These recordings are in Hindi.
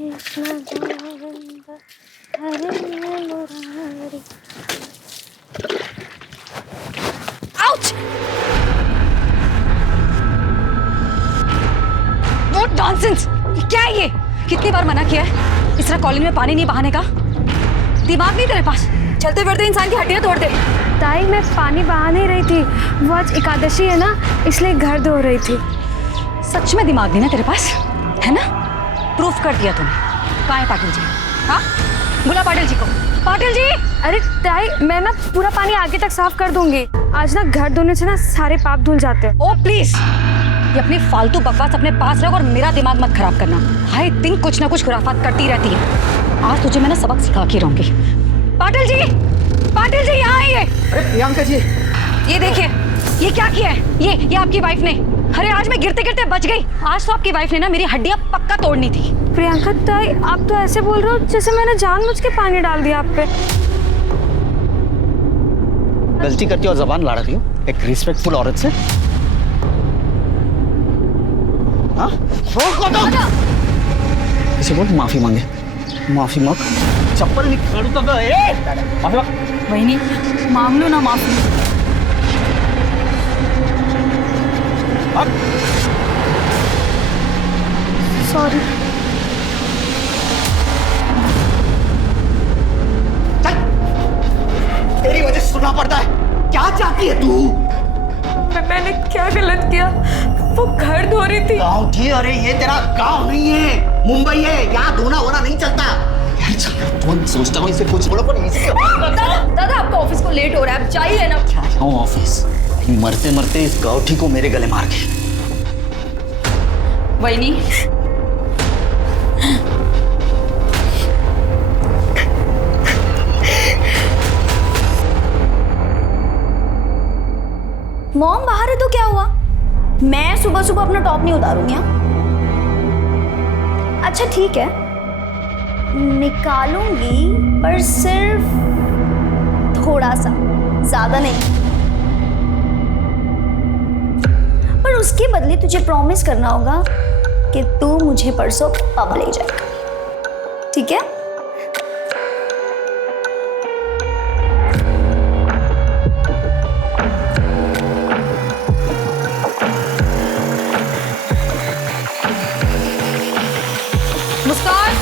Krishna Govind Hare Murari. Ouch! What nonsense! क्या है ये? कितनी बार मना किया है इस तरह कॉलोनी में पानी नहीं बहाने का? दिमाग नहीं तेरे पास? चलते फिरते इंसान की हड्डियां तोड़ दे। ताई मैं पानी बहा नहीं रही थी, वो आज एकादशी है ना, इसलिए घर धो रही थी। सच में दिमाग नहीं ना तेरे पास, है ना? प्रूफ कर दिया तूने। कहाँ है पाटिल जी? हाँ, बुला पाटिल जी को। पाटिल जी! अरे ताई, मैं ना पूरा पानी आगे तक साफ कर दूंगी। आज ना घर धोने से ना सारे पाप धुल जाते हैं। ओ प्लीज, ये अपनी फालतू बकवास अपने पास रख और मेरा दिमाग मत खराब करना। हाय दिन कुछ ना कुछ खुराफात करती रहती है। आज तुझे मैं ना सबक सिखा के रहूंगी। पाटिल जी! पाटिल जी यहाँ आइए। अरे प्रियंका जी, ये देखिए, ये क्या किया है? ये आपकी वाइफ ने। अरे आज मैं गिरते गिरते बच गई। आज तो आपकी वाइफ ने ना मेरी हड्डियां पक्का तोड़नी थी। प्रियंका ताई, आप तो ऐसे बोल रहे हो जैसे मैंने जानबूझ के पानी डाल दिया आप पे। गलती करती हो और जबान लड़ा रही हो एक रिस्पेक्टफुल औरत से। हाँ? इसे बोल माफी मांगे। माफी मांग। चप्पल निकालू तो माफी मांग। वही नहीं, मांग लो ना माफी। सॉरी। चल, तेरी वजह से सुनना पड़ता है। क्या चाहती है तू? मैंने क्या गलत किया? वो घर धो रही थी। गाँव थी? अरे ये तेरा गाँव नहीं है, मुंबई है। यहाँ धोना होना नहीं चलता। यार तुम सोचता हूँ इसे कुछ बोलो पर इसे। दादा आपका ऑफिस को लेट हो रहा है, आप जाइए ना। क्या जाऊँ ऑफिस? मरते मरते इस गाँठी को मेरे गले मार के। वही नहीं, मॉम बाहर है तो क्या हुआ? मैं सुबह सुबह अपना टॉप नहीं उतारूंगी। अच्छा ठीक है, निकालूंगी पर सिर्फ थोड़ा सा, ज्यादा नहीं। पर उसके बदले तुझे प्रॉमिस करना होगा कि तू मुझे परसों पब ले जाएगा, ठीक है? मुस्कान!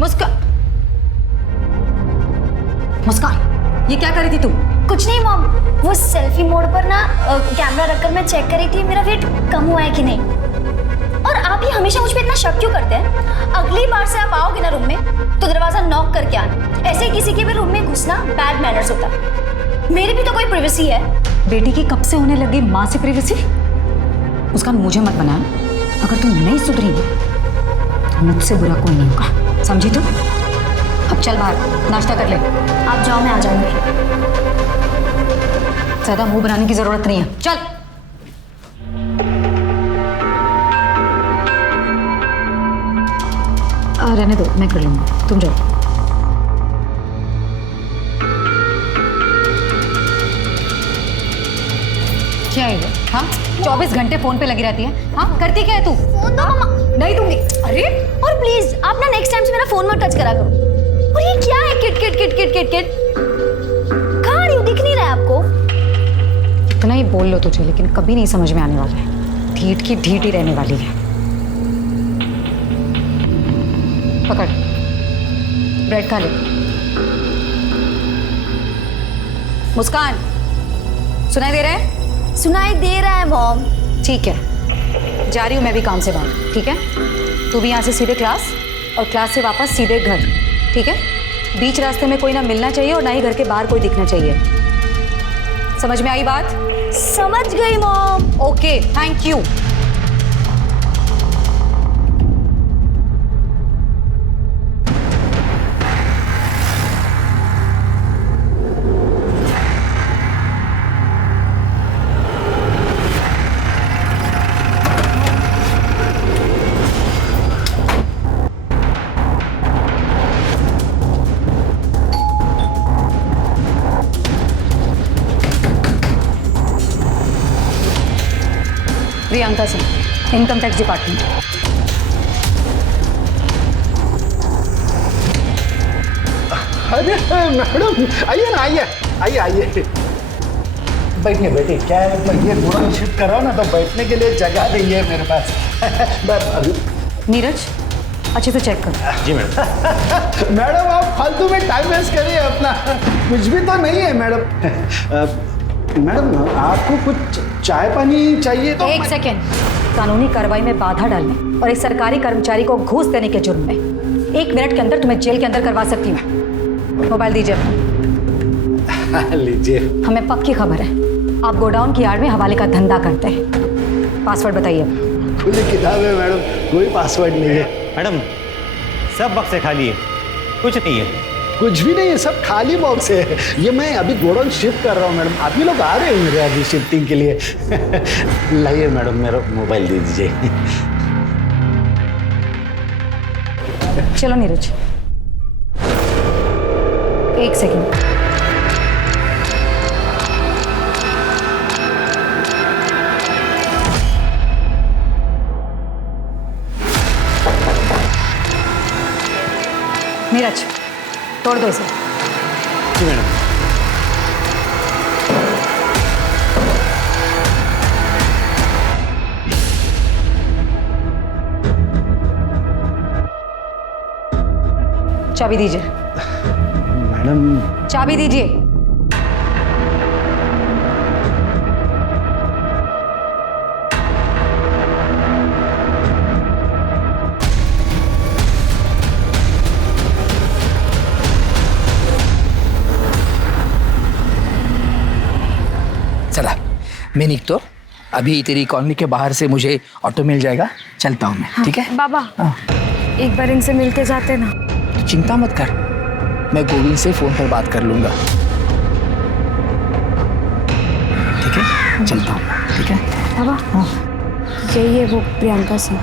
मुस्कान! मुस्कान, ये क्या कर रही थी तू? कुछ नहीं मॉम, वो सेल्फी मोड पर ना कैमरा रखकर मैं चेक कर रही थी मेरा वेट कम हुआ है कि नहीं। और आप ही हमेशा मुझ पे इतना शक क्यों करते हैं? अगली बार से आप आओगे ना रूम में तो दरवाजा नॉक करके आना। ऐसे ही किसी के भी रूम में घुसना बैड मैनर्स होता है। मेरी भी तो कोई प्राइवेसी है। बेटी की कब से होने लगी माँ से प्राइवेसी? मुस्कान मुझे मत बना। अगर तू नहीं सुधरी तो मुझसे बुरा कोई नहीं होगा, समझी तू? अब चल बाहर नाश्ता कर ले। आप जाओ, मैं आ जाऊंगी। ज्यादा मुंह बनाने की जरूरत नहीं है, चल। रहने दो, मैं कर लूंगा, तुम जाओ। क्या है ये? हाँ, 24 घंटे फोन पे लगी रहती है। हाँ, करती क्या है तू? फोन दो मम्मा। नहीं दूंगी। अरे और प्लीज आप ना नेक्स्ट टाइम से मेरा फोन मत टच करा करो। और ये क्या है? Kit kit kit kit kit kit. कहाँ रही हूँ? दिख नहीं रहा है आपको? इतना ही बोल लो तुझे, लेकिन कभी नहीं समझ में आने वाला है। ढीठ की ढीठ ही रहने वाली है। पकड़, ब्रेड खा ले। मुस्कान, सुनाई दे रहा है? सुनाई दे रहा है मॉम। ठीक है, जा रही हूँ मैं भी काम से बाहर, ठीक है? तू भी यहाँ से सीधे क्लास और क्लास से वापस सीधे घर, ठीक है? बीच रास्ते में कोई ना मिलना चाहिए और ना ही घर के बाहर कोई दिखना चाहिए। समझ में आई बात? समझ गई mom. Okay, thank you. Priyanka Singh, income tax department. अरे मैडम आइए ना, आइए आइए आइए, बैठिए बैठिए। क्या है मतलब ये गोडाउन शिफ्ट कर रहा हूँ ना, तो बैठने के लिए जगह नहीं है मेरे पास। बस अभी नीरज अच्छे से चेक कर। जी मैडम। मैडम आप फालतू में टाइम वेस्ट करिए अपना, कुछ भी तो नहीं है मैडम। मैडम आपको कुछ चाय पानी चाहिए तो? एक सेकेंड, कानूनी कार्रवाई में बाधा डालने और एक सरकारी कर्मचारी को घूस देने के जुर्म में 1 मिनट के अंदर तुम्हें जेल के अंदर करवा सकती हूँ। मोबाइल दीजिए अपना। लीजिए। हमें पक्की खबर है, आप गोडाउन की आड़ में हवाले का धंधा करते हैं। पासवर्ड बताइए। खुली किताब है मैडम, कोई पासवर्ड नहीं है। मैडम सब बक्से खाली है, कुछ नहीं है। कुछ भी नहीं है, सब खाली बॉक्स है। ये मैं अभी गोडाउन शिफ्ट कर रहा हूँ मैडम, आप ही लोग आ रहे हैं मेरे अभी शिफ्टिंग के लिए। लाइए मैडम, मेरा मोबाइल दे दीजिए। चलो नीरज, 1 सेकेंड। नीरज तोड़ दो इसे। जी मैडम। चाबी दीजिए। मैडम चाबी दीजिए। चला मैं निकतो, अभी तेरी कॉलोनी के बाहर से मुझे ऑटो मिल जाएगा, चलता हूँ मैं। ठीक है बाबा, एक बार इनसे मिलके जाते ना। तो चिंता मत कर, मैं गोविंद से फोन पर बात कर लूंगा। ठीक है चलता हूँ। ठीक है बाबा, यही है वो प्रियंका सिंह।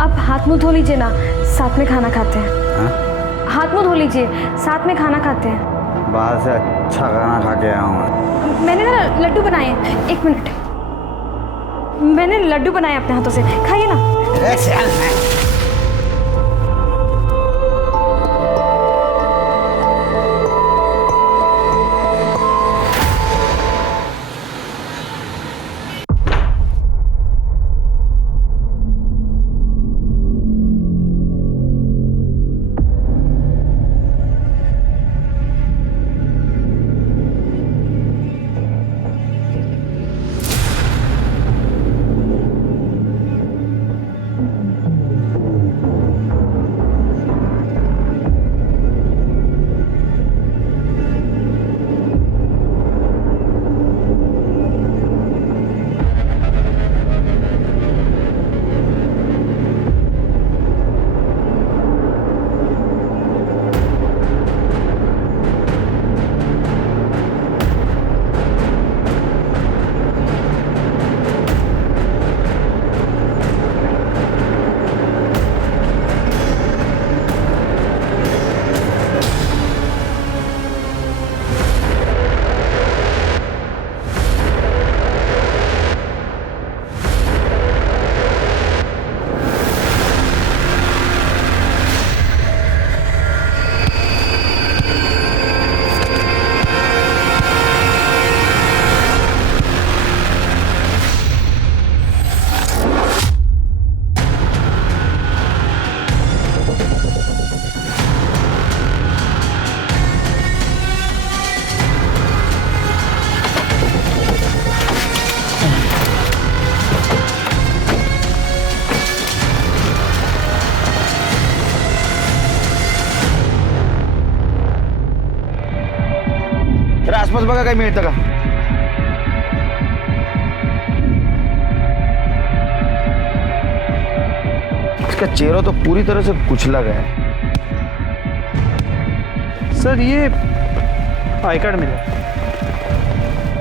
अब हाथ मुंह धो लीजिए ना, साथ में खाना खाते हैं। हाथ मुंह धो लीजिए, साथ में खाना खाते हैं। बाहर से अच्छा खाना खा के आया हूँ। मैंने ना लड्डू बनाए हैं, 1 मिनट। मैंने लड्डू बनाए अपने हाथों से, खाइए ना। आसपास बघा काही मिळतं का? इसका चेहरा तो पूरी तरह से कुचला गया है। सर ये आई कार्ड मिला।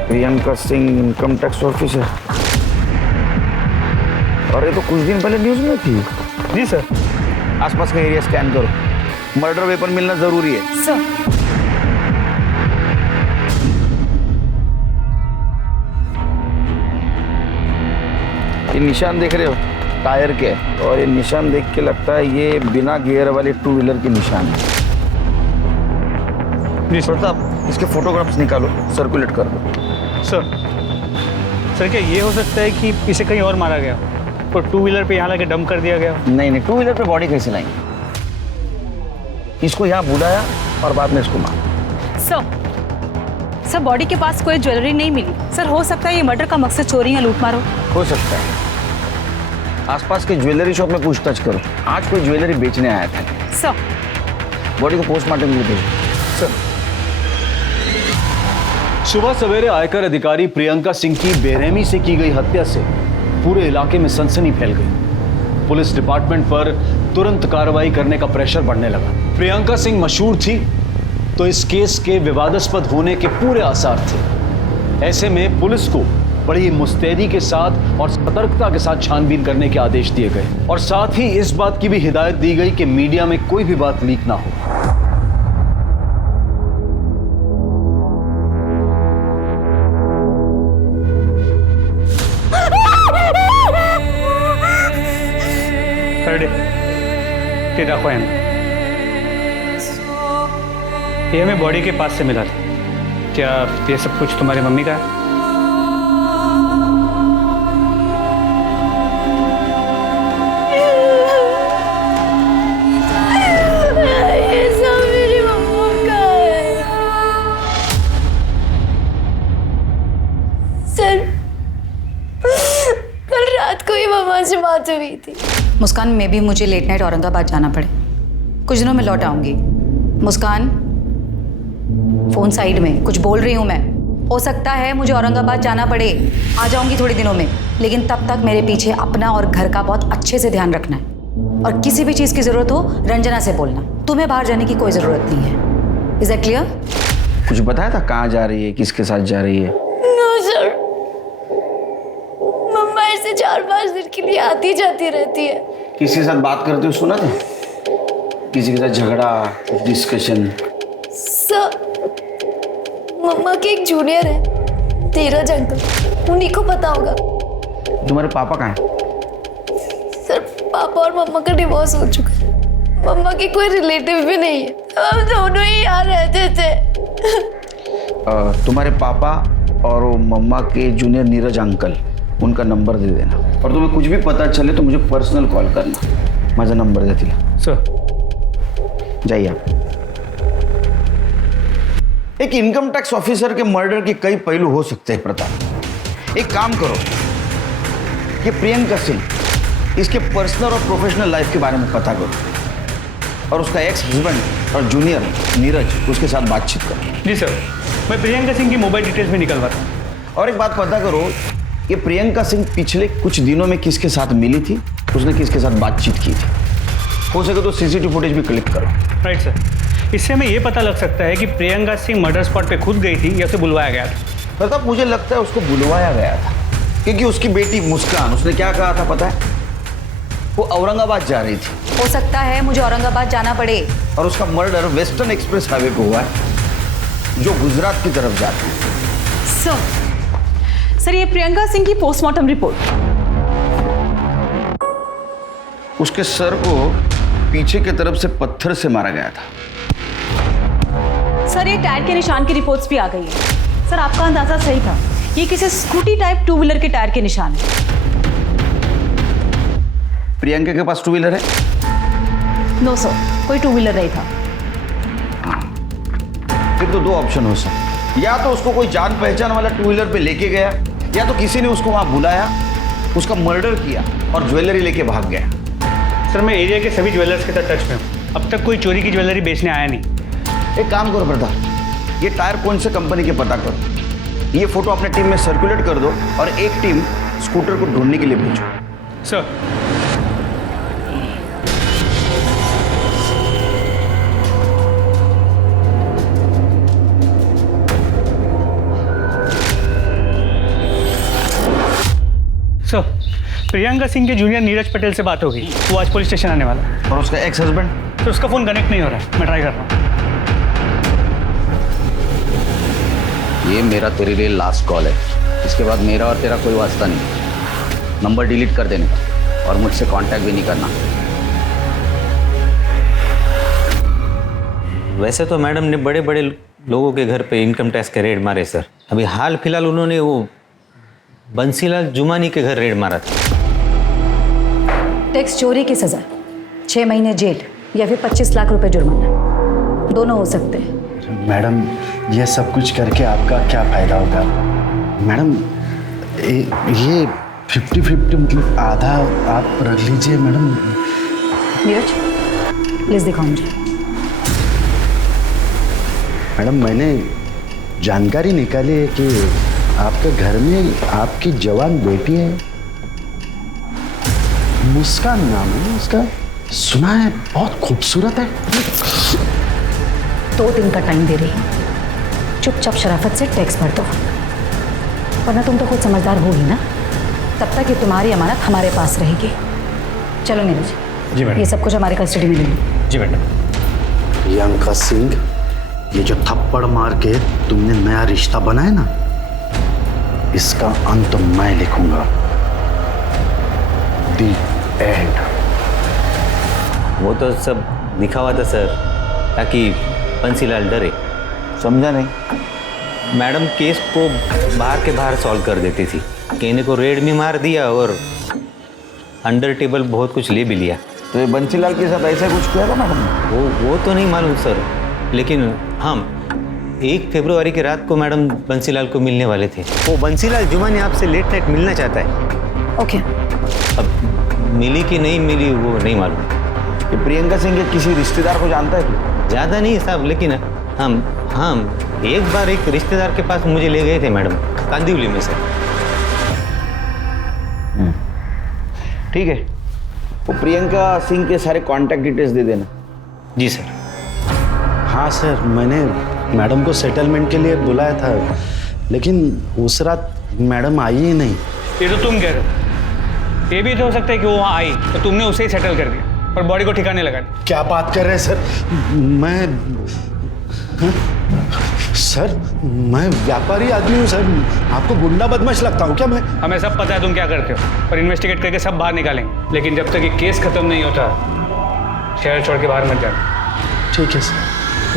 Priyanka Singh income tax officer. और ये तो कुछ दिन पहले न्यूज में थी। जी सर। आसपास का एरिया स्कैन करो, मर्डर वेपन मिलना जरूरी है। सर ये निशान देख रहे हो टायर के, और ये निशान देख के लगता है ये बिना गियर वाले टू व्हीलर के निशान है। जी सर। प्रताप इसके फोटोग्राफ्स निकालो, सर्कुलेट कर दो। सर क्या ये हो सकता है कि इसे कहीं और मारा गया और टू व्हीलर पे यहाँ लाके डंप कर दिया गया? नहीं नहीं, टू व्हीलर पे बॉडी कैसे लाएंगे? इसको यहाँ बुलाया और बाद में इसको मारा। सर बॉडी के पास कोई ज्वेलरी नहीं मिली। सर हो सकता है ये मर्डर का मकसद चोरी या लूट मारो। हो सकता है। आसपास के ज्वेलरी शॉप में पूछताछ करो, आज कोई ज्वेलरी बेचने आया था। सर बॉडी को पोस्टमार्टम के लिए भेजो। सुबह सवेरे आयकर अधिकारी प्रियंका सिंह की बेरहमी से की गई हत्या से पूरे इलाके में सनसनी फैल गई। पुलिस डिपार्टमेंट पर तुरंत कार्रवाई करने का प्रेशर बढ़ने लगा। प्रियंका सिंह मशहूर थी तो इस केस के विवादास्पद होने के पूरे आसार थे। ऐसे में पुलिस को बड़ी मुस्तैदी के साथ और सतर्कता के साथ छानबीन करने के आदेश दिए गए और साथ ही इस बात की भी हिदायत दी गई कि मीडिया में कोई भी बात लीक ना हो। ये हमें बॉडी के पास से मिला था। क्या ये सब कुछ तुम्हारी मम्मी का है? ये सब मेरी मम्मा का है। सर कल रात को ही मम्मा से बात हुई थी। मुस्कान में भी मुझे लेट नाइट औरंगाबाद जाना पड़े, कुछ दिनों में लौट आऊंगी। मुस्कान फोन साइड में, कुछ बोल रही हूँ मैं। हो सकता है मुझे औरंगाबाद जाना पड़े, आ जाऊंगी थोड़े दिनों में, लेकिन तब तक मेरे पीछे अपना और घर का बहुत अच्छे से ध्यान रखना है। और किसी भी चीज़ की ज़रूरत हो रंजना से बोलना। तुम्हें बाहर जाने की कोई ज़रूरत नहीं है। Is that clear? कुछ बताया था कहाँ जा रही है, किसके साथ जा रही है? नो सर, मम्मा ऐसे 4-5 दिन के लिए आती जाती रहती है। किसी के साथ बात करते हुए सुना था? किसी के साथ झगड़ा, डिस्कशन? सर मम्मा के एक जूनियर है धीरज अंकल, उन्हीं को पता होगा। तुम्हारे पापा कहाँ हैं? सर पापा और मम्मा का डिवोर्स हो चुका है। मम्मा के कोई रिलेटिव भी नहीं है, हम दोनों ही यहाँ रहते थे। तुम्हारे पापा और वो मम्मा के जूनियर नीरज अंकल, उनका नंबर दे देना। और तुम्हें कुछ भी पता चले तो मुझे पर्सनल कॉल करना। माझा नंबर दे दिला। सर जाइए आप। एक इनकम टैक्स ऑफिसर के मर्डर के कई पहलू हो सकते हैं प्रताप। एक काम करो, ये प्रियंका सिंह, इसके पर्सनल और प्रोफेशनल लाइफ के बारे में पता करो और उसका एक्स हस्बैंड और जूनियर नीरज, उसके साथ बातचीत करो। जी सर, मैं प्रियंका सिंह की मोबाइल डिटेल्स भी निकलवाता हूँ। और एक बात पता करो, ये प्रियंका सिंह पिछले कुछ दिनों में किसके साथ मिली थी, उसने किसके साथ बातचीत की थी। हो सके तो सीसीटीवी फुटेज भी क्लिक करो। राइट सर, इससे हमें ये पता लग सकता है कि प्रियंका सिंह मर्डर स्पॉट पे खुद गई थी या उसे बुलवाया गया था। प्रताप मुझे लगता है उसको बुलवाया गया था, क्योंकि उसकी बेटी मुस्कान, उसने क्या कहा था पता है? वो औरंगाबाद जा रही थी। हो सकता है मुझे औरंगाबाद जाना पड़े। और उसका मर्डर वेस्टर्न एक्सप्रेस हाईवे पे हुआ है, जो गुजरात की तरफ जाता है। सर ये प्रियंका सिंह की पोस्टमार्टम रिपोर्ट। उसके सर को पीछे की तरफ से पत्थर से मारा गया था। सर ये टायर के निशान की रिपोर्ट्स भी आ गई है। सर आपका अंदाजा सही था, ये किसी स्कूटी टाइप टू व्हीलर के टायर के निशान है। प्रियंका के पास टू व्हीलर है? नो सर, कोई टू व्हीलर नहीं था। फिर तो दो ऑप्शन हो सकते, या तो उसको कोई जान पहचान वाला टू व्हीलर पे लेके गया, या तो किसी ने उसको वहां बुलाया, उसका मर्डर किया और ज्वेलरी लेके भाग गया। सर मैं एरिया के सभी ज्वेलर्स के साथ टच में हूँ, अब तक कोई चोरी की ज्वेलरी बेचने आया नहीं। एक काम करो प्रताप, ये टायर कौन से कंपनी के पता करो। ये फोटो अपने टीम में सर्कुलेट कर दो और एक टीम स्कूटर को ढूंढने के लिए भेजो। सर सर प्रियंका सिंह के जूनियर नीरज पटेल से बात होगी, वो आज पुलिस स्टेशन आने वाला है। और उसका एक्स हस्बैंड? तो उसका फ़ोन कनेक्ट नहीं हो रहा है, मैं ट्राई कर रहा हूँ। ये मेरा तेरे लिए लास्ट कॉल है, इसके बाद मेरा और तेरा कोई वास्ता नहीं। नंबर डिलीट कर देने का और मुझसे कांटेक्ट भी नहीं करना। वैसे तो मैडम ने बड़े बड़े लोगों के घर पे इनकम टैक्स के रेड मारे सर। अभी हाल फिलहाल उन्होंने वो बंसीलाल जुमानी के घर रेड मारा था। टैक्स चोरी की सजा 6 महीने जेल या फिर 25 लाख रुपए जुर्माना, दोनों हो सकते हैं। मैडम ये सब कुछ करके आपका क्या फायदा होगा? मैडम ये 50-50 मतलब आधा आप रख लीजिए मैडम। नीरज लिस्ट दिखाओ मुझे। मैडम मैंने जानकारी निकाली है कि आपके घर में आपकी जवान बेटी है, मुस्कान नाम है उसका, सुना है बहुत खूबसूरत है। 2 दिन का टाइम दे रही हूँ, चुपचाप शराफत से टैक्स भर दो, वरना तुम तो खुद समझदार होगी ना, तब तक ये तुम्हारी अमानत हमारे पास रहेगी। चलो नीरज। जी मैडम। ये सब कुछ हमारे कस्टडी में ले लो। जी मैडम। प्रियंका सिंह, ये जो थप्पड़ मार के तुमने नया रिश्ता बनाया ना, इसका अंत मैं लिखूंगा। दी एंड। वो तो सब लिखा हुआ था सर, ताकि बंसीलाल डरे। समझा नहीं? मैडम केस को बाहर के बाहर सॉल्व कर देती थी, कहने को रेड में मार दिया और अंडर टेबल बहुत कुछ ले भी लिया। तो ये बंसीलाल के साथ ऐसा कुछ किया था मैडम? वो तो नहीं मालूम सर, लेकिन हम 1 फरवरी की रात को मैडम बंसीलाल को मिलने वाले थे। वो बंसीलाल जुमानी आपसे लेट नाइट मिलना चाहता है। ओके। अब मिली कि नहीं मिली वो नहीं मालूम। ये प्रियंका सिंह के किसी रिश्तेदार को जानता है तू? ज़्यादा नहीं साहब, लेकिन हम एक बार एक रिश्तेदार के पास मुझे ले गए थे मैडम, कांदिवली में सर। ठीक है, वो प्रियंका सिंह के सारे कांटेक्ट डिटेल्स दे देना। जी सर। हाँ सर, मैंने मैडम को सेटलमेंट के लिए बुलाया था, लेकिन उस रात मैडम आई ही नहीं। ये तो तुम कह रहे हो, ये भी तो हो सकता है कि वो वहाँ आई तो तुमने उसे ही सेटल कर दिया और बॉडी को ठिकाने लगा दिया। क्या बात कर रहे हैं सर? मैं व्यापारी आदमी हूँ सर, आपको गुंडा बदमाश लगता हूँ क्या मैं? हमें सब पता है तुम क्या करते हो, और इन्वेस्टिगेट करके सब बाहर निकालेंगे, लेकिन जब तक ये केस खत्म नहीं होता शहर छोड़ के बाहर मत जाना। ठीक है सर।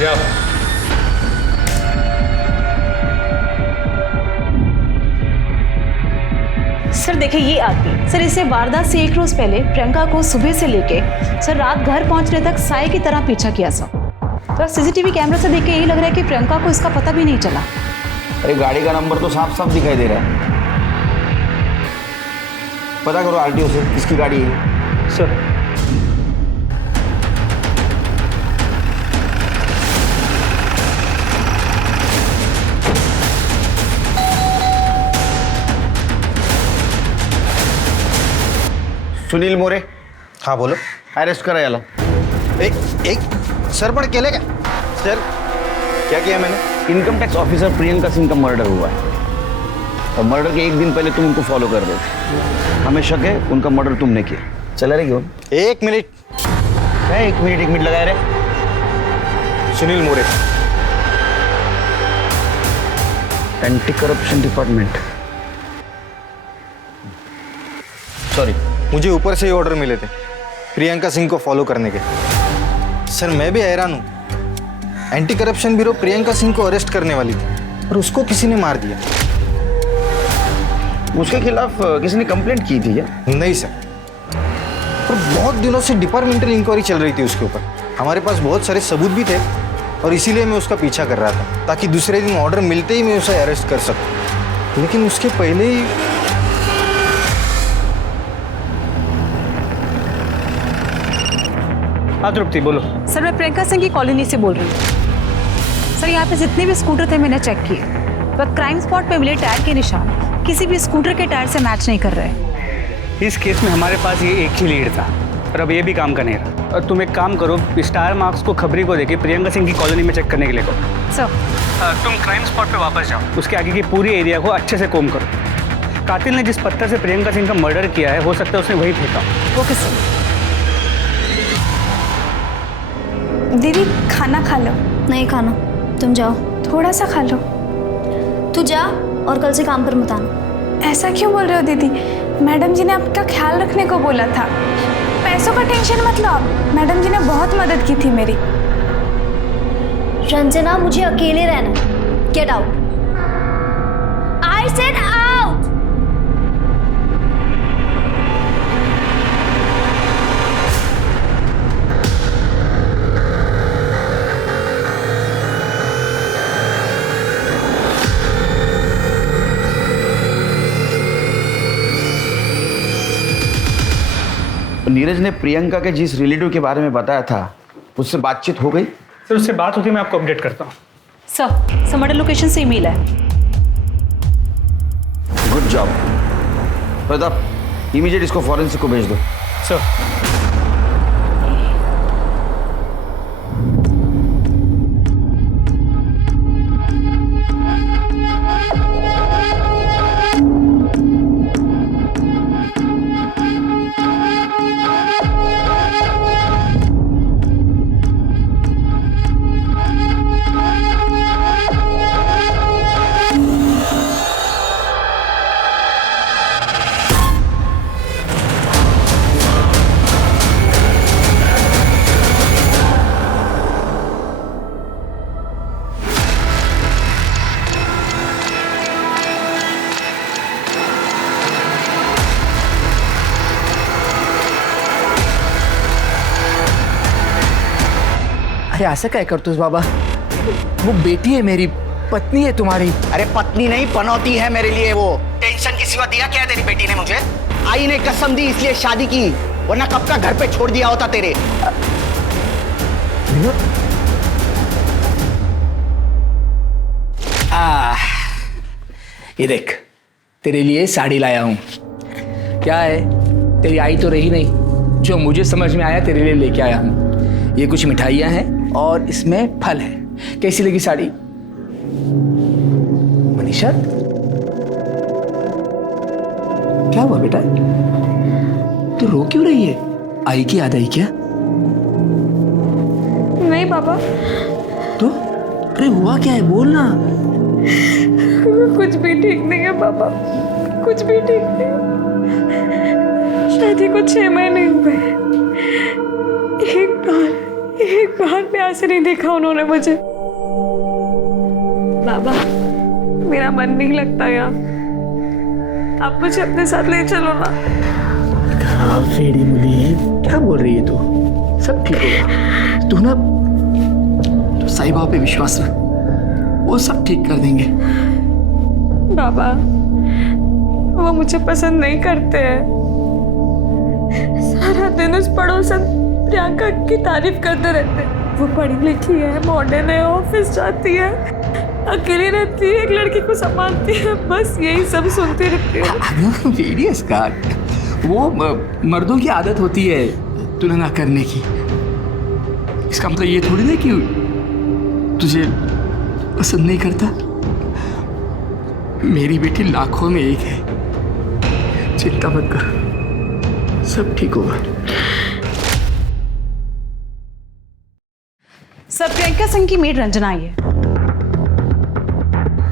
जाओ। सर देखिए ये आदमी, सर इससे वारदात से 1 रोज पहले प्रियंका को सुबह से लेके सर रात घर पहुंचने तक साए की तरह पीछा किया सर। तो सीसीटीवी कैमरा से देख के यही लग रहा है कि प्रियंका को इसका पता भी नहीं चला। अरे गाड़ी का नंबर तो साफ साफ दिखाई दे रहा है। पता करो आरटीओ से किसकी गाड़ी है। सर सुनील मोरे। हाँ बोलो। अरेस्ट करा याला। एक सर पर केले क्या? सर क्या किया मैंने? Income tax officer Priyanka Singh का मर्डर हुआ है और मर्डर के 1 दिन पहले तुम उनको फॉलो कर रहे थे। हमें शक है उनका मर्डर तुमने किया। चला रहे क्यों? 1 मिनट। क्या 1 मिनट लगा रहे? सुनील मोरे, एंटी करप्शन डिपार्टमेंट। सॉरी, मुझे ऊपर से ही ऑर्डर मिले थे प्रियंका सिंह को फॉलो करने के। सर मैं भी हैरान हूँ, anti corruption bureau Priyanka Singh को अरेस्ट करने वाली थी और उसको किसी ने मार दिया। उसके खिलाफ किसी ने कंप्लेंट की थी क्या? नहीं सर, और बहुत दिनों से डिपार्टमेंटल इंक्वायरी चल रही थी उसके ऊपर। हमारे पास बहुत सारे सबूत भी थे और इसीलिए मैं उसका पीछा कर रहा था, ताकि दूसरे दिन ऑर्डर मिलते ही मैं उसे अरेस्ट कर सकूं। लेकिन उसके पहले ही हाँ तृप्ति बोलो। सर मैं प्रियंका सिंह की कॉलोनी से बोल रही हूँ। सर यहाँ पे जितने भी स्कूटर थे मैंने चेक किए, पर क्राइम स्पॉट पे मिले टायर के निशान किसी भी स्कूटर के टायर से मैच नहीं कर रहे। इस केस में हमारे पास ये एक ही लीड था, पर अब ये भी काम का नहीं रहा। और तुम एक काम करो, इस टायर मार्क्स को खबरी को देके प्रियंका सिंह की कॉलोनी में चेक करने के लिए कहो। सर तुम क्राइम स्पॉट पे वापस जाओ, उसके आगे की पूरी एरिया को अच्छे से कोम करो। कातिल ने जिस पत्थर से प्रियंका सिंह का मर्डर किया है, हो सकता है उसने वही फेंका। Okay sir. दीदी खाना खा लो। नहीं खाना, तुम जाओ। थोड़ा सा खा लो। तू जा और कल से काम पर मत आना। ऐसा क्यों बोल रहे हो दीदी? मैडम जी ने आपका ख्याल रखने को बोला था। पैसों का टेंशन मत लो आप, मैडम जी ने बहुत मदद की थी मेरी। रंजना, मुझे अकेले रहना। Get out. I said out. Neeraj ने प्रियंका के जिस रिलेटिव के बारे में बताया था, उससे बातचीत हो गई? सर उससे बात होती है, मैं आपको अपडेट करता हूँ। सर मर्डर लोकेशन से ईमेल है। गुड जॉब प्रताप, इमीडिएट इसको फॉरेंसिक को भेज दो। सर अरे ऐसा क्या करतूस बाबा, वो बेटी है मेरी, पत्नी है तुम्हारी। अरे पत्नी नहीं, पनौती है मेरे लिए वो। टेंशन के सिवा दिया क्या है तेरी बेटी ने मुझे? आई ने कसम दी इसलिए शादी की, वरना कब का घर पे छोड़ दिया होता तेरे। ये देख, तेरे लिए साड़ी लाया हूं। क्या है, तेरी आई तो रही नहीं, जो मुझे समझ में आया तेरे लिए लेके आया हूं। ये कुछ मिठाइयां हैं और इसमें फल है। कैसी लगी साड़ी मनीषा? क्या हुआ बेटा, तू रो क्यों रही है? आई की याद आई क्या? नहीं पापा। तो अरे हुआ क्या है, बोल ना। कुछ भी ठीक नहीं है पापा, कुछ भी ठीक नहीं। शादी को 6 महीने हुए, एक बार प्यार से नहीं देखा उन्होंने मुझे। बाबा मेरा मन नहीं लगता यार, आप मुझे अपने साथ ले चलो ना। फेड़ी मुली है, क्या बोल रही है तू? सब ठीक होगा, तू ना तो साईं बाबा पे विश्वास रख, वो सब ठीक कर देंगे। बाबा वो मुझे पसंद नहीं करते हैं, सारा दिन उस पड़ोसन प्रियंका की तारीफ करते रहते। वो पढ़ी लिखी है, मॉडर्न है, ऑफिस जाती है, अकेली रहती है, एक लड़की को संभालती है, बस यही सब सुनती रहती है। सीरियस का वो मर्दों की आदत होती है तुलना करने की। इसका मतलब ये थोड़ी ना कि तुझे पसंद नहीं करता। मेरी बेटी लाखों में एक है, चिंता मत कर, सब ठीक होगा। सर प्रियंका सिंह की मेड रंजना आई है।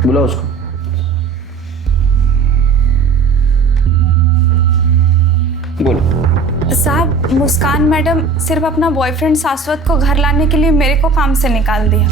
बुलाओ उसको। बोलो। साहब मुस्कान मैडम सिर्फ अपना बॉयफ्रेंड शाश्वत को घर लाने के लिए मेरे को काम से निकाल दिया।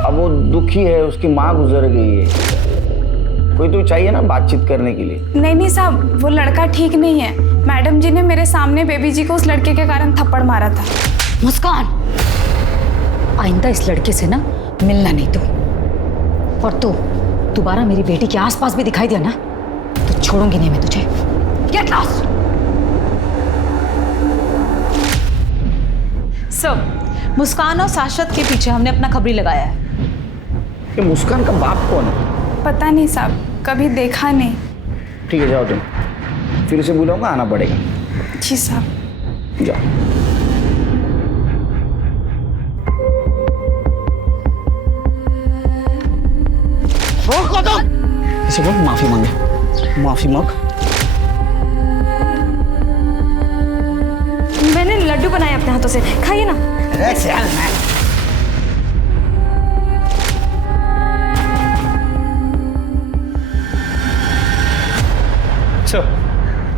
अब वो दुखी है, उसकी माँ गुजर गई है। कोई तो चाहिए ना बातचीत करने के लिए। नहीं नहीं साहब, वो लड़का ठीक नहीं है। मैडम जी ने मेरे सामने बेबी जी को उस लड़के के कारण थप्पड़ मारा था। मुस्कान, आइंदा इस लड़के से ना मिलना नहीं तू। और तू दोबारा मेरी बेटी के आसपास भी दिखाई दिया ना तो छोड़ूंगी नहीं मैं तुझे। Get lost. सर, मुस्कान और शाश्वत के पीछे हमने अपना खबरी लगाया है। ये मुस्कान का बाप कौन है? पता नहीं साहब, कभी देखा नहीं। ठीक है, जाओ तुम, फिर से बुलाऊंगा, आना पड़ेगा। जी साहब। जाओ। इसे बोल माफी मांगे, माफी मांग। मैंने लड्डू बनाए अपने हाथों से, खाइए ना।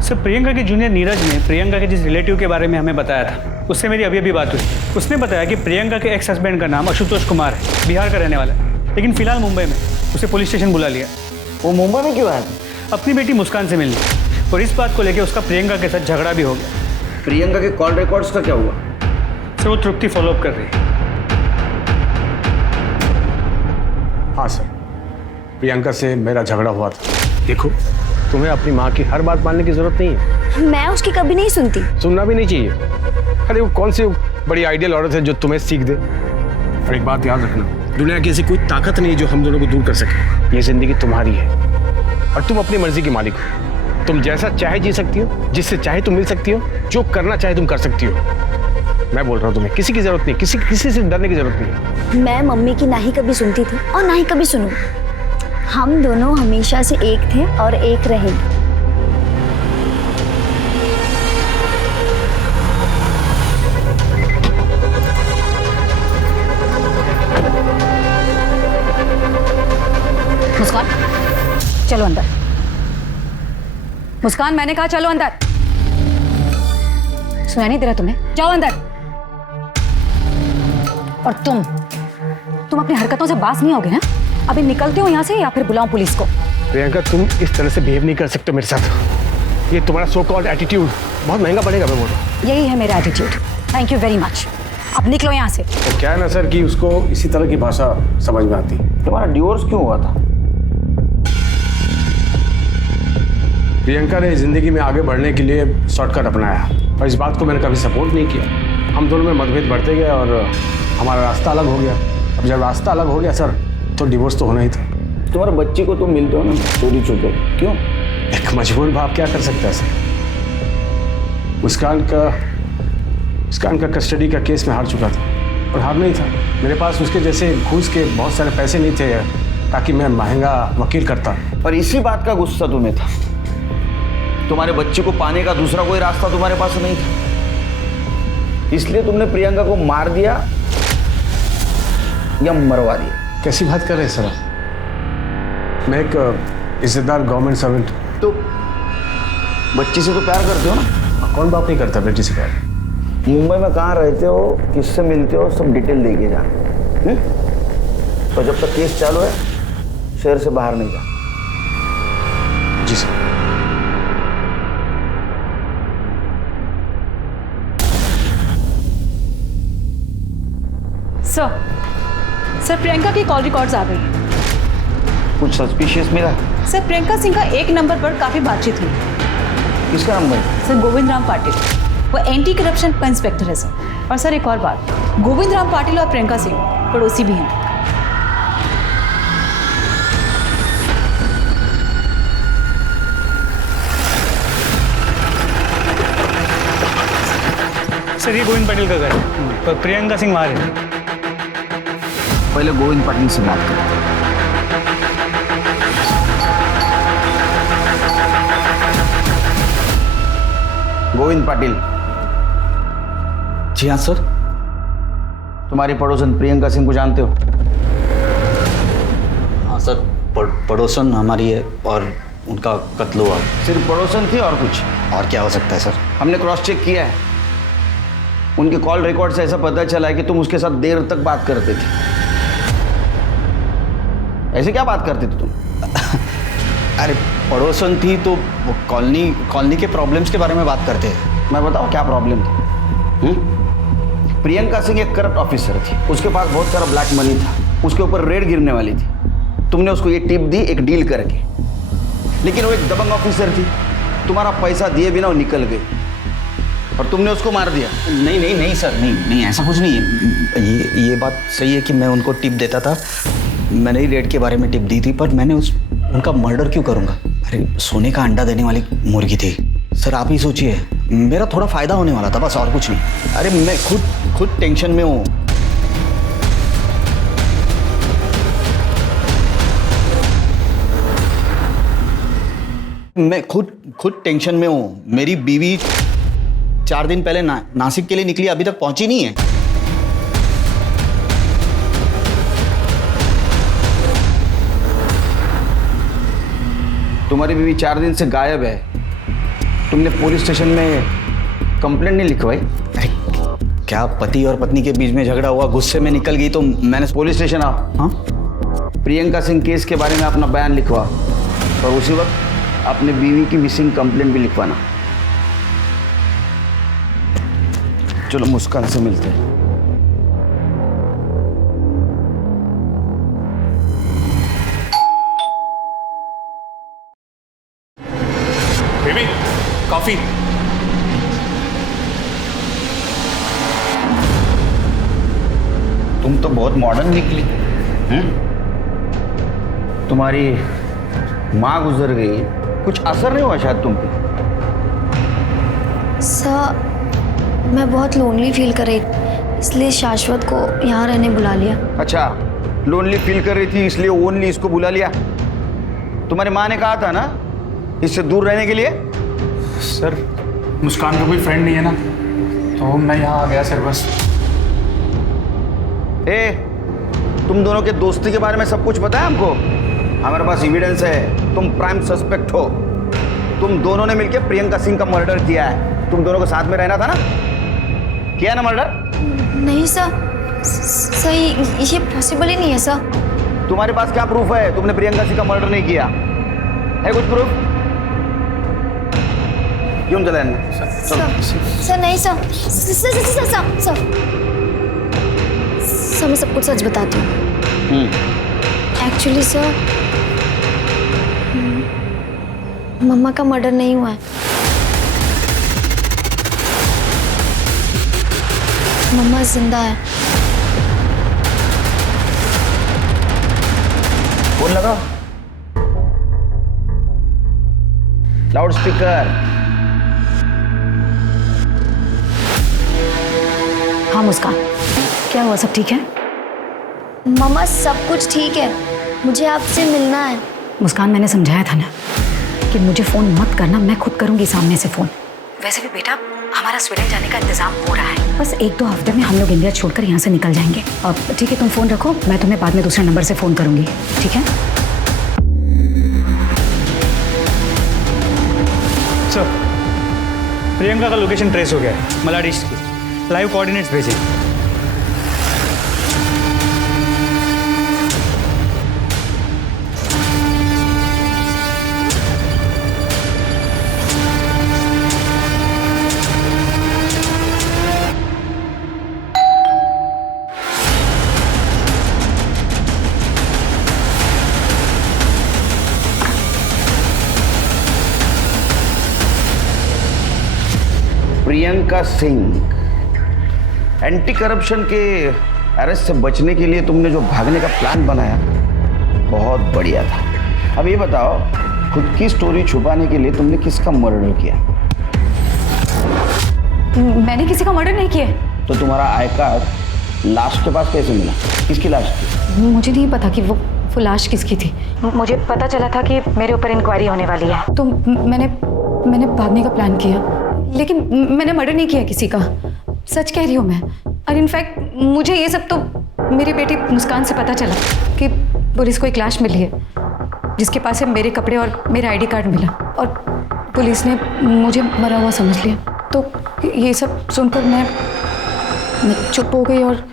सर प्रियंका के जूनियर नीरज ने प्रियंका के जिस रिलेटिव के बारे में हमें बताया था, उससे मेरी अभी बात हुई। उसने बताया कि प्रियंका के एक्स हस्बैंड का नाम आशुतोष कुमार है, बिहार का रहने वाला है, लेकिन फिलहाल मुंबई में। उसे पुलिस स्टेशन बुला लिया। वो मुंबई में क्यों आया था? अपनी बेटी मुस्कान से मिलने, और इस बात को लेकर उसका प्रियंका के साथ झगड़ा भी हो गया। प्रियंका के कॉल रिकॉर्ड्स का क्या हुआ? सर वो तृप्ति फॉलोअप कर रही है। हाँ सर, प्रियंका से मेरा झगड़ा हुआ था। देखो, तुम्हें अपनी माँ की हर बात मानने की जरूरत नहीं है। मैं उसकी कभी नहीं सुनती। सुनना भी नहीं चाहिए। अरे वो कौन सी बड़ी आइडियल औरत है जो तुम्हें सीख दे। और एक बात याद रखना, दुनिया की ऐसी कोई ताकत नहीं जो हम दोनों को दूर कर सके। ये जिंदगी तुम्हारी है और तुम अपनी मर्जी की मालिक हो। तुम जैसा चाहे जी सकती हो, जिससे चाहे तुम मिल सकती हो, जो करना चाहे तुम कर सकती हो। मैं बोल रहा हूँ, तुम्हें किसी की जरूरत नहीं, किसी से डरने की जरूरत नहीं है। मैं मम्मी की ना ही कभी सुनती थी और ना ही कभी सुनूं। हम दोनों हमेशा से एक थे और एक रहेंगे। मुस्कान, चलो अंदर। मुस्कान, मैंने कहा चलो अंदर। सुनाई नहीं दे रहा तुम्हें? जाओ अंदर। और तुम अपनी हरकतों से बाज नहीं आओगे ना? अभी निकलते हो यहाँ से या फिर बुलाऊं पुलिस को? प्रियंका, तुम इस तरह से बिहेव नहीं कर सकते मेरे साथ। ये तुम्हारा सो कॉल्ड एटीट्यूड बहुत महंगा पड़ेगा। मैं बोल रहा हूँ, यही है मेरा attitude. Thank you very much. अब निकलो यहाँ से। तो क्या है ना सर कि उसको इसी तरह की भाषा समझ में आती। तुम्हारा डिवोर्स क्यों हुआ था? प्रियंका ने जिंदगी में आगे बढ़ने के लिए शॉर्टकट अपनाया और इस बात को मैंने कभी सपोर्ट नहीं किया। हम दोनों में मतभेद बढ़ते गए और हमारा रास्ता अलग हो गया। अब जब रास्ता अलग हो गया सर, तो डिवोर्स तो होना ही था। तुम्हारे बच्ची को तुम मिलते हो ना चोरी छुपे, क्यों? एक मजबूर बाप क्या कर सकता है सर? मुस्कान का कस्टडी का केस में हार चुका था और हार नहीं था। मेरे पास उसके जैसे घूस के बहुत सारे पैसे नहीं थे ताकि मैं महंगा वकील करता। और इसी बात का गुस्सा तुम्हें था। तुम्हारे बच्चे को पाने का दूसरा कोई रास्ता तुम्हारे पास नहीं था, इसलिए तुमने प्रियंका को मार दिया या मरवा दिया। कैसी बात कर रहे हैं सर आप? मैं एक इज्जतदार गवर्नमेंट सर्वेंट। तो बच्ची से तो प्यार करते हो ना? कौन बाप नहीं करता बेटी से प्यार? मुंबई में कहाँ रहते हो, किससे मिलते हो, सब डिटेल देके जा। तो जब तक केस चालू है शहर से बाहर नहीं जा। जी सर। सर प्रियंका की कॉल रिकॉर्ड्स आ गई। कुछ सस्पिशियस मिला? सर प्रियंका सिंह का एक नंबर पर काफी बातचीत हुई। किसका नंबर? सर गोविंद राम पाटिल, वो एंटी करप्शन का इंस्पेक्टर है सर। और सर एक और बात, गोविंद राम पाटिल और प्रियंका सिंह पड़ोसी भी हैं। सर ये गोविंद पाटिल का घर है और प्रियंका सिंह वहाँ है। पहले गोविंद पाटिल से बात करो। गोविंद पाटिल। जी हाँ सर। तुम्हारी पड़ोसन प्रियंका सिंह को जानते हो? हाँ सर, पड़ोसन हमारी है और उनका कत्ल हुआ। सिर्फ पड़ोसन थी और कुछ? और क्या हो सकता है सर? हमने क्रॉस चेक किया है, उनके कॉल रिकॉर्ड से ऐसा पता चला है कि तुम उसके साथ देर तक बात करते थे। ऐसे क्या बात करते थे तुम? अरे पड़ोसन थी तो वो कॉलोनी के प्रॉब्लम्स के बारे में बात करते हैं। मैं बताऊं क्या प्रॉब्लम थी? प्रियंका सिंह एक करप्ट ऑफिसर थी, उसके पास बहुत सारा ब्लैक मनी था, उसके ऊपर रेड गिरने वाली थी। तुमने उसको ये टिप दी एक डील करके, लेकिन वो एक दबंग ऑफिसर थी, तुम्हारा पैसा दिए बिना वो निकल गई और तुमने उसको मार दिया। नहीं सर, नहीं ऐसा कुछ नहीं है। ये बात सही है कि मैं उनको टिप देता था, मैंने ही रेड के बारे में टिप दी थी, पर मैंने उनका मर्डर क्यों करूँगा? अरे सोने का अंडा देने वाली मुर्गी थी सर, आप ही सोचिए, मेरा थोड़ा फायदा होने वाला था बस, और कुछ नहीं। अरे मैं खुद टेंशन में हूँ। मैं खुद टेंशन में हूँ। मेरी बीवी 4 दिन पहले नासिक के लिए निकली, अभी तक पहुंची नहीं है। तुम्हारी बीवी 4 दिन से गायब है, तुमने पुलिस स्टेशन में कंप्लेंट नहीं लिखवाई? अरे क्या पति और पत्नी के बीच में झगड़ा हुआ, गुस्से में निकल गई तो मैंने पुलिस स्टेशन आओ। हाँ प्रियंका सिंह केस के बारे में अपना बयान लिखवा और उसी वक्त अपने बीवी की मिसिंग कंप्लेंट भी लिखवाना। चलो मुस्कान से मिलते हैं। Baby coffee. तुम तो बहुत मॉडर्न निकली। तुम्हारी माँ गुजर गई, कुछ असर नहीं हुआ शायद तुम पे? सर मैं बहुत लोनली फील कर रही, इसलिए शाश्वत को यहाँ रहने बुला लिया। अच्छा, लोनली फील कर रही थी इसलिए ओनली इसको बुला लिया? तुम्हारी माँ ने कहा था ना इससे दूर रहने के लिए। सर मुस्कान का कोई फ्रेंड नहीं है ना, तो मैं यहाँ आ गया सर बस। तुम दोनों के दोस्ती के बारे में सब कुछ पता है हमको, हमारे पास एविडेंस है, तुम प्राइम सस्पेक्ट हो। तुम दोनों ने मिलकर प्रियंका सिंह का मर्डर किया है। तुम दोनों को साथ में रहना था ना, किया ना मर्डर? नहीं सर, सही ये पॉसिबल ही नहीं है सर। तुम्हारे पास क्या प्रूफ है तुमने प्रियंका सिंह का मर्डर नहीं किया है? कुछ प्रूफ? क्यों चले सर नहीं सर, सर मैं सब कुछ सच बताती हूँ। एक्चुअली सर मम्मा का मर्डर नहीं हुआ है। मम्मा जिंदा है। फोन लगाओ, लाउड स्पीकर। हाँ मुस्कान, क्या हुआ, सब ठीक है? मम्मा सब कुछ ठीक है, मुझे आपसे मिलना है। मुस्कान मैंने समझाया था ना कि मुझे फ़ोन मत करना, मैं खुद करूँगी सामने से फ़ोन। वैसे भी बेटा हमारा स्वीडन जाने का इंतजाम हो रहा है, बस 1-2 हफ्ते में हम लोग इंडिया छोड़कर यहाँ से निकल जाएंगे। अब ठीक है, तुम फ़ोन रखो, मैं तुम्हें बाद में दूसरे नंबर से फ़ोन करूँगी, ठीक है? सर प्रियंका का लोकेशन ट्रेस हो गया है, मलाड ईस्ट की। लाइव कोऑर्डिनेट्स भेजें। प्रियंका सिंह, एंटी करप्शन के अरेस्ट से बचने के लिए तुमने जो भागने का प्लान बनाया बहुत बढ़िया था। अब ये बताओ, खुद की स्टोरी छुपाने के लिए तुमने किसका मर्डर किया? मैंने किसी का मर्डर नहीं किया। तो तुम्हारा आई कार्ड लाश के पास कैसे मिला? किसकी लाश थी? मुझे नहीं पता कि वो लाश किसकी थी। मुझे पता चला था कि मेरे ऊपर इंक्वायरी होने वाली है, तो मैंने भागने का प्लान किया, लेकिन मैंने मर्डर नहीं किया किसी का। सच कह रही हूँ मैं। और इनफैक्ट मुझे ये सब तो मेरी बेटी मुस्कान से पता चला कि पुलिस को एक लाश मिली है जिसके पास से मेरे कपड़े और मेरा आईडी कार्ड मिला, और पुलिस ने मुझे मरा हुआ समझ लिया। तो ये सब सुनकर मैं चुप हो गई और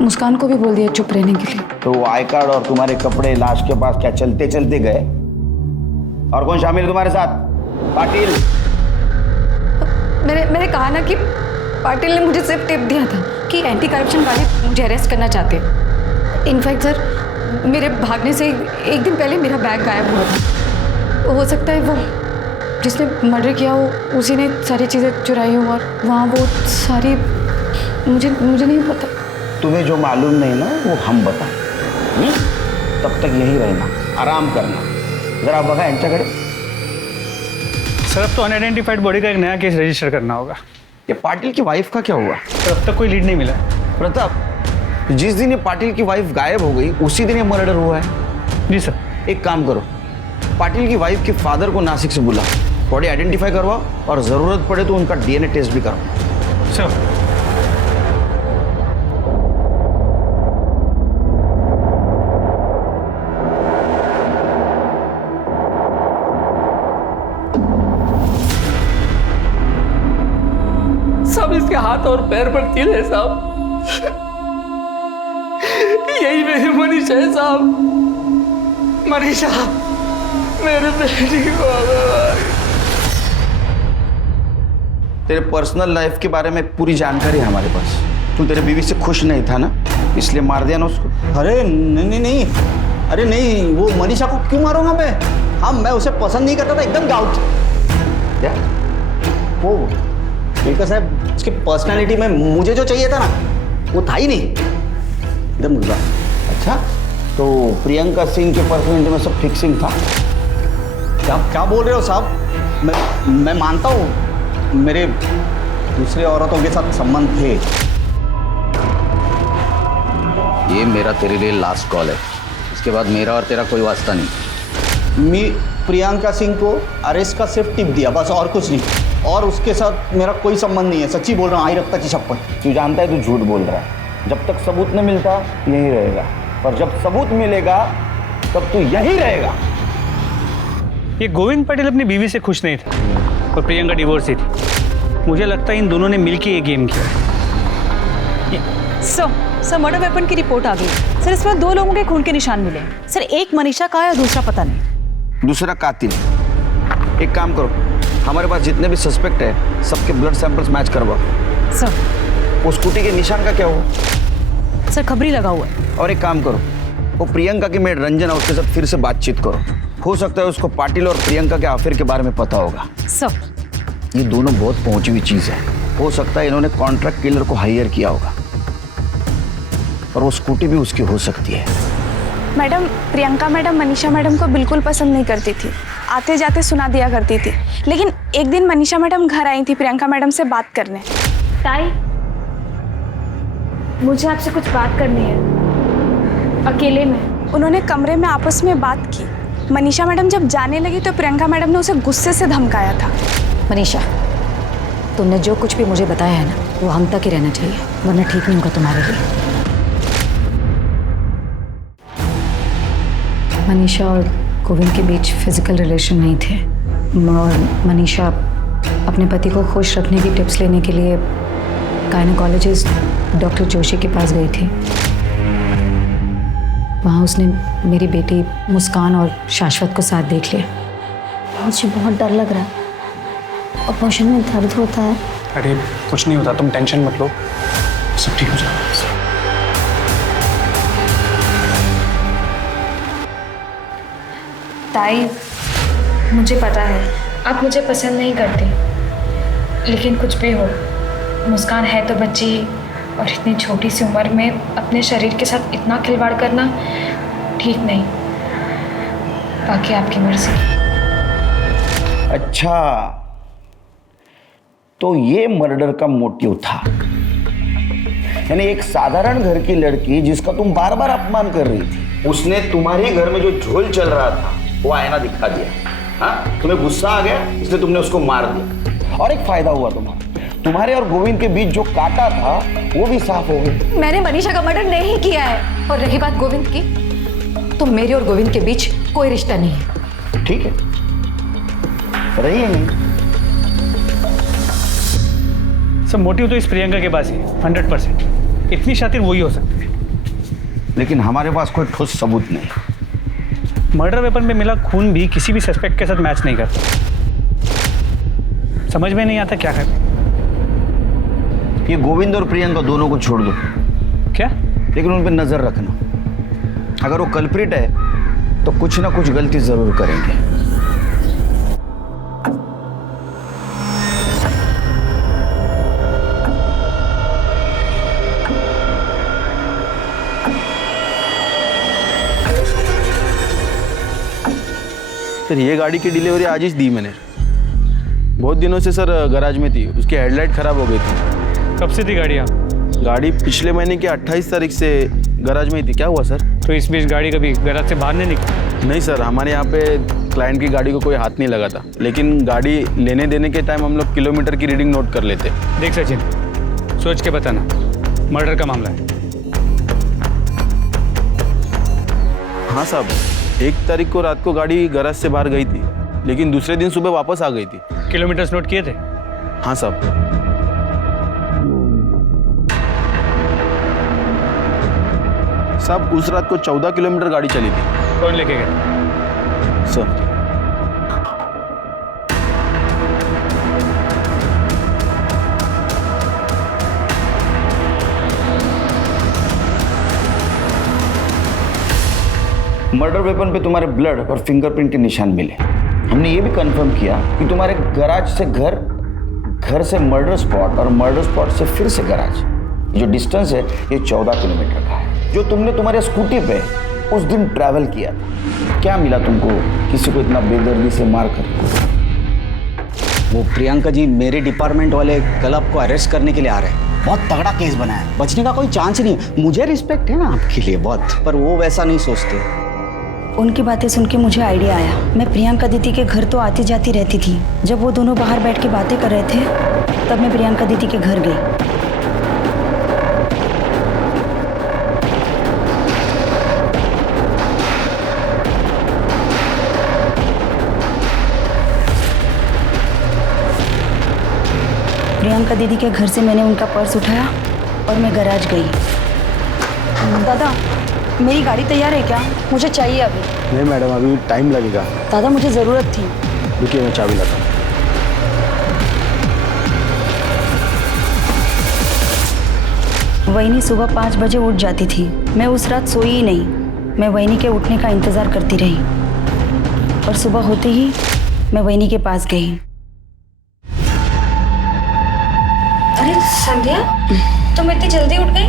मुस्कान को भी बोल दिया चुप रहने के लिए। तो वो आई कार्ड और तुम्हारे कपड़े लाश के पास क्या चलते चलते गए? और कौन शामिल है तुम्हारे साथ? पाटिल। मैंने कहा ना कि पाटिल ने मुझे सिर्फ टिप दिया था कि एंटी करप्शन वाले मुझे अरेस्ट करना चाहते हैं। इनफैक्ट सर, मेरे भागने से एक दिन पहले मेरा बैग गायब हुआ था। हो सकता है वो जिसने मर्डर किया हो उसी ने सारी चीज़ें चुराई हो, और वहाँ वो सारी मुझे नहीं पता। तुम्हें जो मालूम नहीं ना वो हम बता। तब तक यही रहना, आराम करना। जरा बघा यांच्याकडे। सर अब तो अनआइडेंटिफाइड बॉडी का एक नया केस रजिस्टर करना होगा। ये पाटिल की वाइफ का क्या हुआ? सर अब तक कोई लीड नहीं मिला। प्रताप, जिस दिन ये पाटिल की वाइफ गायब हो गई उसी दिन ये मर्डर हुआ है। जी सर। एक काम करो, पाटिल की वाइफ के फादर को नासिक से बुला, बॉडी आइडेंटिफाई करवाओ और जरूरत पड़े तो उनका डीएनए टेस्ट भी कराओ। सर सब इसके हाथ और पैर पर तिल है साहब। यही मेरी मनीषा है साहब। मनीषा मेरे बेटी को। तेरे पर्सनल लाइफ के बारे में पूरी जानकारी है हमारे पास। तू तेरे बीवी से खुश नहीं था ना, इसलिए मार दिया ना उसको। अरे नहीं, अरे नहीं, वो मनीषा को क्यों मारूंगा मैं? हाँ, मैं उसे पसंद नहीं करता था, एकदम डाउट। क्या? वो स्पीकर साहब, उसकी पर्सनालिटी में मुझे जो चाहिए था ना वो था ही नहीं, एकदम मुर्गा। अच्छा, तो प्रियंका सिंह के पर्सनालिटी में सब फिक्सिंग था? क्या बोल रहे हो साहब? मैं मानता हूँ मेरे दूसरे औरतों के साथ संबंध थे। ये मेरा तेरे लिए लास्ट कॉल है, इसके बाद मेरा और तेरा कोई वास्ता नहीं। मैं प्रियंका सिंह को अरेस्ट का सिर्फ टिप दिया, बस, और कुछ नहीं। और उसके साथ मेरा कोई संबंध नहीं है, सच्ची बोल रहा हूँ, आई रत्ता की शपथ। तू जानता है तू झूठ बोल रहा है। जब तक सबूत नहीं मिलता यहीं रहेगा, और जब सबूत मिलेगा तब तू यहीं रहेगा। ये गोविंद पटेल अपनी बीवी से खुश नहीं था और प्रियंका डिवोर्स ही थी। मुझे लगता है इन दोनों ने मिलकर ये गेम किया। सर मर्डर वेपन की रिपोर्ट आ गई। सर इसमें 2 लोगों के खून के निशान मिले। सर एक मनीषा का है और दूसरा पता नहीं। दूसरा कातिल। एक काम करो, हमारे पास जितने भी सस्पेक्ट है सबके ब्लड सैंपल्स मैच करवाओ। सर वो स्कूटी के निशान का क्या हुआ? सर खबरी लगा हुआ है। और एक काम करो, वो प्रियंका की मेड रंजना, उसके साथ फिर से बातचीत करो। हो सकता है उसको पाटिल और प्रियंका के अफेयर के बारे में पता होगा। सर ये दोनों बहुत पहुंची हुई चीज है। हो सकता है इन्होंने कॉन्ट्रैक्ट किलर को हायर किया होगा, और वो स्कूटी भी उसकी हो सकती है। Madam, Priyanka madam Manisha madam को बिल्कुल पसंद नहीं करती थी, आते जाते सुना दिया करती थी। लेकिन एक दिन मनीषा मैडम घर आई थी प्रियंका मैडम से बात करने। ताई, मुझे आपसे कुछ बात करनी है, अकेले में। उन्होंने कमरे में आपस में बात की। मनीषा मैडम जब जाने लगी तो प्रियंका मैडम ने उसे गुस्से से धमकाया था। मनीषा, तुमने जो कुछ भी मुझे बताया है ना वो हम तक ही रहना चाहिए, वरना ठीक नहीं होगा तुम्हारे लिए। मनीषा और गोविंद के बीच फिजिकल रिलेशन नहीं थे, और मनीषा अपने पति को खुश रखने की टिप्स लेने के लिए गायनेकोलॉजिस्ट डॉक्टर जोशी के पास गई थी। वहाँ उसने मेरी बेटी मुस्कान और शाश्वत को साथ देख लिया। मुझे बहुत डर लग रहा है, ऑपरेशन में दर्द होता है। अरे कुछ नहीं होता, तुम टेंशन मत लो, सब ठीक हो जाएगा। ताई, मुझे पता है आप मुझे पसंद नहीं करती, लेकिन कुछ भी हो, मुस्कान है तो बच्ची, और इतनी छोटी सी उम्र में अपने शरीर के साथ इतना खिलवाड़ करना ठीक नहीं। बाकी आपकी मर्जी। अच्छा, तो ये मर्डर का मोटिव था। यानी एक साधारण घर की लड़की जिसका तुम बार बार अपमान कर रही थी, उसने तुम्हारे घर में जो झोल चल रहा था वो आईना दिखा दिया। हाँ, तुम्हें गुस्सा आ गया इसलिए तुमने उसको मार दिया, और एक फायदा हुआ तुम्हारे और गोविंद के बीच जो कांटा था वो भी साफ हो गया। मैंने मनीषा का मर्डर नहीं किया है, और रही बात गोविंद की, तो मेरे और गोविंद के बीच कोई रिश्ता नहीं है। ठीक है, रही है नहीं। सब मोटिव तो इस प्रियंका के पास ही है 100%। इतनी शातिर वही हो सकती है। लेकिन हमारे पास कोई ठोस सबूत नहीं। मर्डर वेपन में मिला खून भी किसी भी सस्पेक्ट के साथ मैच नहीं करता। समझ में नहीं आता क्या करें। ये गोविंद और प्रियंका दोनों को छोड़ दो। क्या? लेकिन उन पर नजर रखना, अगर वो कल्प्रिट है तो कुछ ना कुछ गलती जरूर करेंगे। सर ये गाड़ी की डिलीवरी आज ही दी मैंने। बहुत दिनों से सर गैराज में थी, उसकी हेडलाइट खराब हो गई थी। कब से थी गाड़ी यहाँ? गाड़ी पिछले महीने की 28 तारीख से गैराज में ही थी। क्या हुआ सर? तो इस बीच गाड़ी कभी गैराज से बाहर नहीं निकली? नहीं सर, हमारे यहाँ पे क्लाइंट की गाड़ी को कोई हाथ नहीं लगा था, लेकिन गाड़ी लेने देने के टाइम हम लोग किलोमीटर की रीडिंग नोट कर लेते। देख सचिन, सोच के बताना, मर्डर का मामला है। हाँ साहब, 1 तारीख को रात को गाड़ी गैराज से बाहर गई थी, लेकिन दूसरे दिन सुबह वापस आ गई थी। किलोमीटर्स नोट किए थे? हाँ साहब। साहब उस रात को 14 किलोमीटर गाड़ी चली थी। कौन लेके गया? सर मर्डर वेपन पे तुम्हारे ब्लड और फिंगरप्रिंट के निशान मिले। हमने ये भी कंफर्म किया कि तुम्हारे गैराज से घर से मर्डर स्पॉट और मर्डर स्पॉट से फिर से गैराज, जो डिस्टेंस है ये 14 किलोमीटर का है, जो तुमने तुम्हारे स्कूटी पे उस दिन ट्रैवल किया था। क्या मिला तुमको किसी को इतना बेदर्दी से मार कर? वो प्रियंका जी, मेरे डिपार्टमेंट वाले कल आपको अरेस्ट करने के लिए आ रहे हैं। बहुत तगड़ा केस बना है, बचने का कोई चांस नहीं। मुझे रिस्पेक्ट है ना आपके लिए बहुत, पर वो वैसा नहीं सोचते। उनकी बातें सुन के मुझे आइडिया आया। मैं प्रियंका दीदी के घर तो आती जाती रहती थी। जब वो दोनों बाहर बैठ के बातें कर रहे थे तब मैं प्रियंका दीदी के घर गई। प्रियंका दीदी के घर से मैंने उनका पर्स उठाया और मैं गैराज गई। दादा, मेरी गाड़ी तैयार है क्या? मुझे चाहिए अभी। नहीं मैडम, अभी टाइम लगेगा। दादा, मुझे ज़रूरत थी। रुकिए, मैं चाबी लाता हूँ। वहीनी सुबह 5 बजे उठ जाती थी। मैं उस रात सोई ही नहीं। मैं वहीनी के उठने का इंतज़ार करती रही और सुबह होते ही मैं वहीनी के पास गई। अरे संध्या, तुम इतनी जल्दी उठ गई?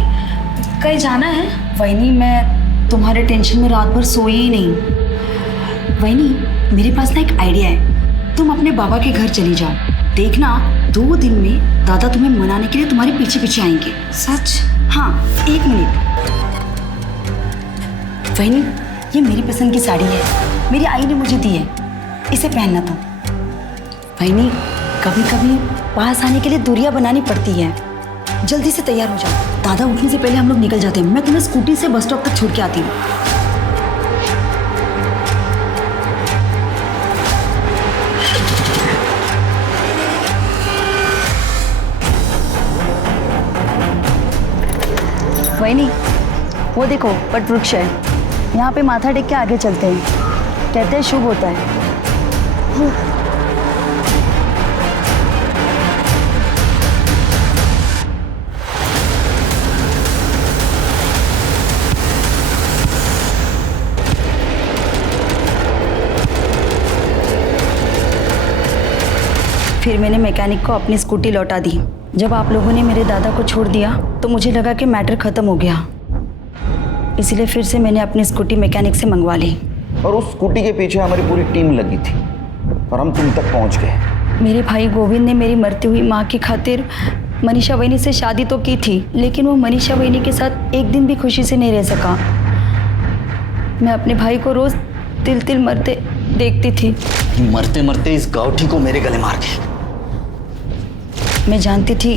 कहीं जाना है? वहीनी, मैं तुम्हारे टेंशन में रात भर सोई ही नहीं। वहीनी, मेरे पास ना एक आइडिया है। तुम अपने बाबा के घर चली जाओ। देखना 2 दिन में दादा तुम्हें मनाने के लिए तुम्हारे पीछे पीछे आएंगे। सच? हाँ, 1 मिनट। वहीनी, ये मेरी पसंद की साड़ी है, मेरी आई ने मुझे दी है, इसे पहनना तुम। वहीनी, कभी कभी पास आने के लिए दूरियां बनानी पड़ती है। जल्दी से तैयार हो जाओ, दादा उठने से पहले हम लोग निकल जाते हैं। मैं तुम्हें स्कूटी से बस स्टॉप तक छोड़ के आती हूँ। वहीनी, वो देखो वट वृक्ष है, यहाँ पे माथा टेक के आगे चलते हैं। कहते हैं शुभ होता है। फिर मैंने मैकेनिक को अपनी स्कूटी लौटा दी। जब आप लोगों ने मेरे दादा को छोड़ दिया तो मुझे लगा कि मैटर ख़त्म हो गया, इसलिए फिर से मैंने अपनी स्कूटी मैकेनिक से मंगवा ली। और उस स्कूटी के पीछे हमारी पूरी टीम लगी थी और हम तुम तक पहुंच गए। मेरे भाई गोविंद ने मेरी मरती हुई माँ की खातिर मनीषा वहीनी से शादी तो की थी, लेकिन वो मनीषा वहीनी के साथ एक दिन भी खुशी से नहीं रह सका। मैं अपने भाई को रोज़ तिल तिल मरते देखती थी। मरते मरते इस गौठी को मेरे गले मार दी। मैं जानती थी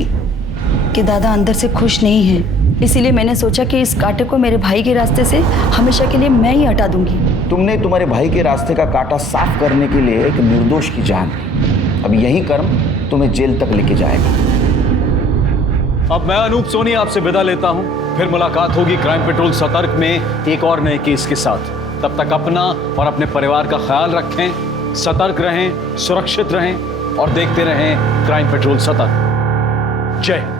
कि दादा अंदर से खुश नहीं है, इसीलिए मैंने सोचा कि इस कांटे को मेरे भाई के रास्ते से हमेशा के लिए मैं ही हटा दूंगी। तुमने तुम्हारे भाई के रास्ते का कांटा साफ करने के लिए एक निर्दोष की जान दी। अब यही कर्म तुम्हें जेल तक लेके जाएगा। अब मैं अनूप सोनी आपसे विदा लेता हूं। फिर मुलाकात होगी क्राइम पेट्रोल सतर्क में एक और नए केस के साथ। तब तक अपना और अपने परिवार का ख्याल रखें, सतर्क रहें, सुरक्षित रहें और देखते रहें क्राइम पेट्रोल सतर्क। जय हिंद।